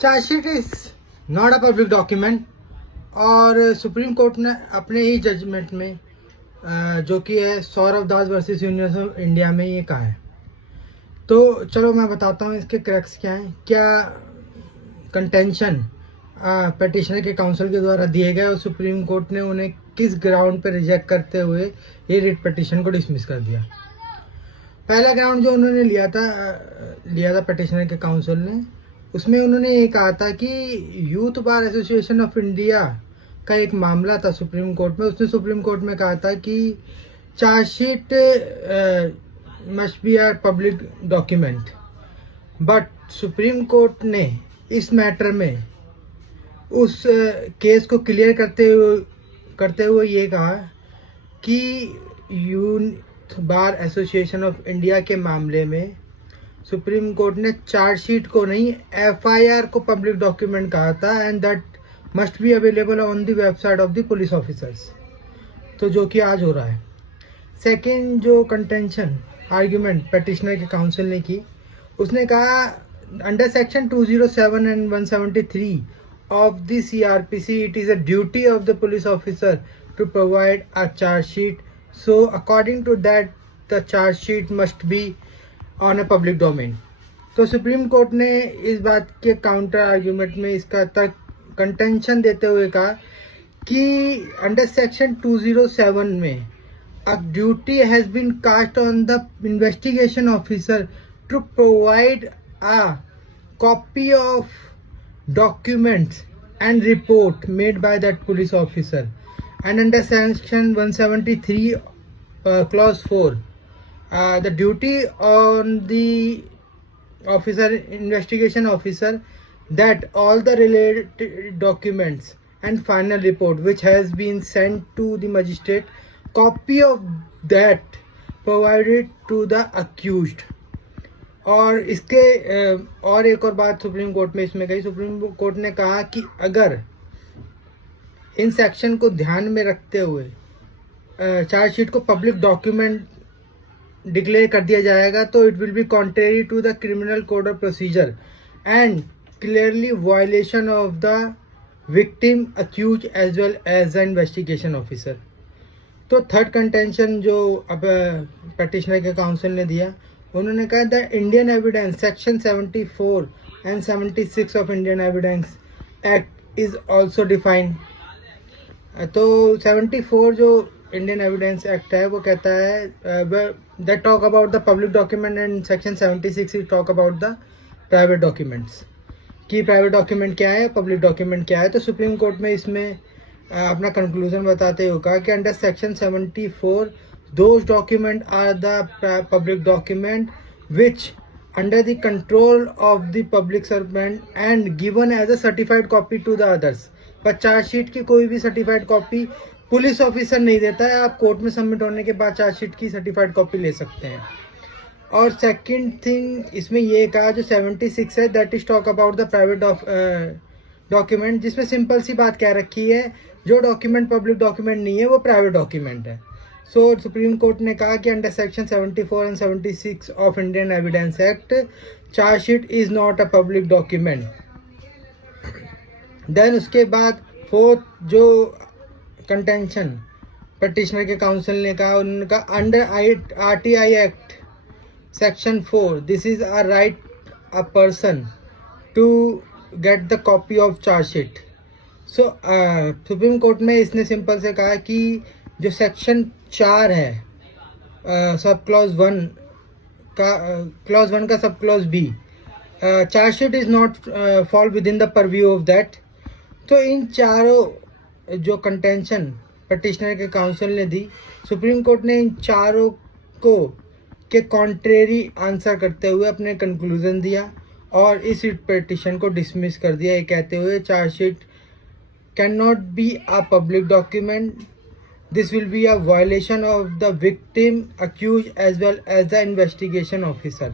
Chargesheet is not a public document. और supreme court ने अपने ही जजमेंट में जो कि है सौरभ दास वर्सेस यूनिवर्सिटी ऑफ इंडिया में ये कहा है। तो चलो मैं बताता हूँ इसके क्रैक्स क्या हैं, क्या कंटेंशन पटिशनर के काउंसिल के द्वारा दिए गए और सुप्रीम कोर्ट ने उन्हें किस ग्राउंड पर रिजेक्ट करते हुए ये रिट पटिशन को डिसमिस कर दिया। पहला ग्राउंड जो उन्होंने लिया था पटिशनर के काउंसिल ने, उसमें उन्होंने ये कहा था कि youth bar association of India का एक मामला था सुप्रीम कोर्ट में। उसने सुप्रीम कोर्ट में कहा था कि chargesheet must be a public document, but supreme court ने इस मैटर में उस केस को क्लियर करते हुए ये कहा कि youth bar association of India के मामले में सुप्रीम कोर्ट ने चार्जशीट को नहीं एफआईआर को पब्लिक डॉक्यूमेंट कहा था and that must be available on the website of the police officers, तो जो कि आज हो रहा है। सेकेंड जो कंटेंशन आर्ग्यूमेंट पटिशनर के काउंसिल ने की, उसने कहा under section 207 and 173 of the CRPC, it is a duty of the police officer to provide a charge sheet. So according to that, the charge sheet must be on a public domain. तो supreme court ने इस बात के counter argument में इसका तर्क contention देते हुए कहा कि अंडर सेक्शन 207 में a duty has been cast on the investigation officer to provide a copy of documents and report made by that police officer, and under section 173 clause 4 the duty on the officer, investigation officer, that all the related documents and final report which has been sent to the magistrate, copy of that provided to the accused. और इसके और एक और बात supreme court में इसमें कही, supreme court ने कहा कि अगर इन सेक्शन को ध्यान में रखते हुए चार्जशीट को पब्लिक डॉक्यूमेंट डिक्लेयर कर दिया जाएगा तो it will be contrary to the criminal code of procedure and clearly violation of the victim, accuse as well as the investigation officer. तो थर्ड कंटेंशन जो अब पटिशनर के काउंसिल ने दिया, उन्होंने कहा the Indian evidence section 74 and 76 of Indian evidence act is also defined. तो 74 जो इंडियन एविडेंस एक्ट है वो कहता है that talk about the public document and section 76 is talk about the private documents, कि प्राइवेट डॉक्यूमेंट क्या है, public document क्या है। तो सुप्रीम कोर्ट में इसमें अपना कंक्लूजन बताते हुए कहा कि under section 74 those documents are the public document which under the control of the public servant and given as a certified copy to the others। पर चार्जशीट की कोई भी सर्टिफाइड कॉपी पुलिस ऑफिसर नहीं देता है, आप कोर्ट में submit होने के बाद चार्जशीट की सर्टिफाइड कॉपी ले सकते हैं। और सेकंड थिंग इसमें ये कहा जो 76 है that is talk about the private document, जिसमें सिंपल सी बात क्या रखी है, जो डॉक्यूमेंट पब्लिक डॉक्यूमेंट नहीं है वो प्राइवेट डॉक्यूमेंट है। सो सुप्रीम कोर्ट ने कहा कि under section 74 and 76 of Indian evidence act chargesheet is not a public document. Then उसके बाद फोर्थ जो कंटेंशन पटिशनर के काउंसिल ने कहा, उन्होंने कहा under RTI act section 4 this is a right a person to get the copy of chargesheet. So supreme court में इसने सिंपल से कहा कि जो सेक्शन 4 है सब क्लॉज 1 का sub clause B, chargesheet is not fall within the purview of that. तो इन चारों जो कंटेंशन पटिशनर के काउंसिल ने दी, सुप्रीम कोर्ट ने इन चारों को के कॉन्ट्रेरी आंसर करते हुए अपने कंक्लूजन दिया और इस पिटिशन को डिसमिस कर दिया, ये कहते हुए chargesheet can not be a public document, this will be a violation of the victim, accused as well as the investigation officer।